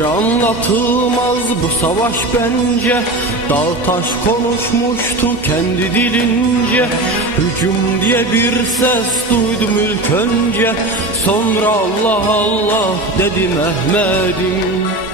anlatılmaz bu savaş bence. Dağ taş konuşmuştu kendi dilince. Hücum diye bir ses duydum ilk önce. Sonra Allah Allah dedi Mehmet'im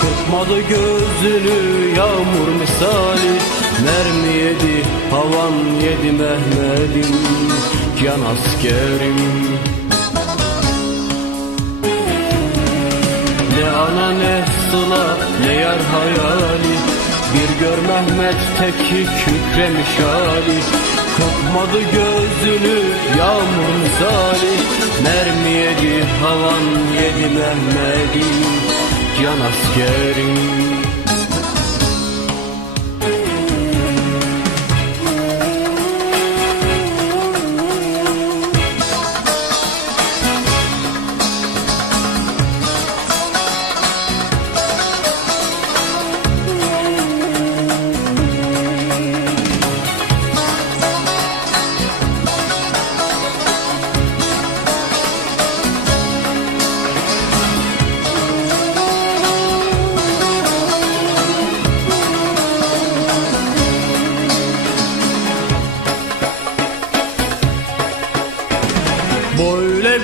Kırpmadı gözünü yağmur misali. Mermi yedi havan yedi Mehmet'im. Can askerim. Ne ana ne sıla ne yar hayali. Bir gör Mehmet teki kükremiş hali. Kopmadı gözünü yağmur misali. Mermi yedi havan yedi Mehmet'im Can askerim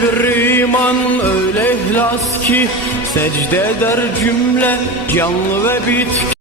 Bir iman öyle ihlas ki Secde eder cümle canlı ve bitki